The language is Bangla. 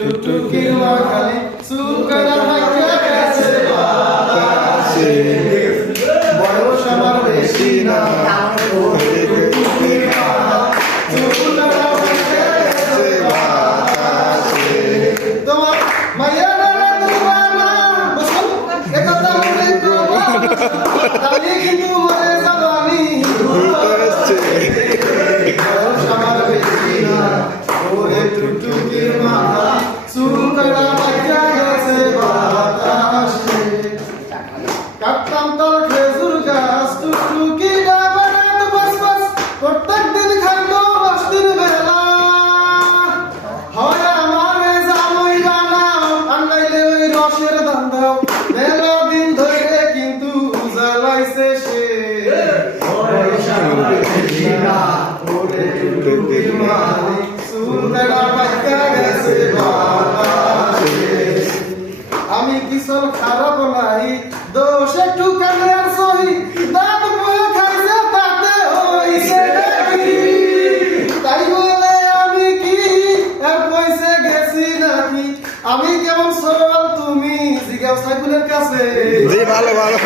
টুকটুকি মাখালি সুকারা ভাগ্যা গেছে বাতাসে বড় সবার বেশি না টুকটুকি মাখালি সুকারা ভাগ্যা গেছে বাতাসে তোমার মায়া না তোমারা বসো একদম মনে করো তাই কিন্তু মরে যাবানি ঘুরতে বড় সবার বেশি না ওরে টুকটুকি মাখালি সুকারা ভাগ্যা গেছে বাতাসে কাটতাম তোর খেজুর গাছ টুকটুকি ডাবাত বাস বাস প্রত্যেক দিন খাইতো বস্তির বেলা হয় আমারে জামই বানাও আর নাইলে ওই রসের দাম দাও মেলা দিন ধরে কিন্তু জ্বালাইছে সে ওরে টুকটুকি মাখালি সুকারা ভাগ্যা গেছে বাতাসে আমি কিসল খারাপ নাই দোষ একটু কানের সহি দাঁত বয়ে খাইছে তাতে হইছে নাকি তাই বলে আমি কি আর পয়সা গেছি নাকি আমি কেমন সরল তুমি জিজ্ঞাসা সাইকুলের কাছে জি ভালো ভালো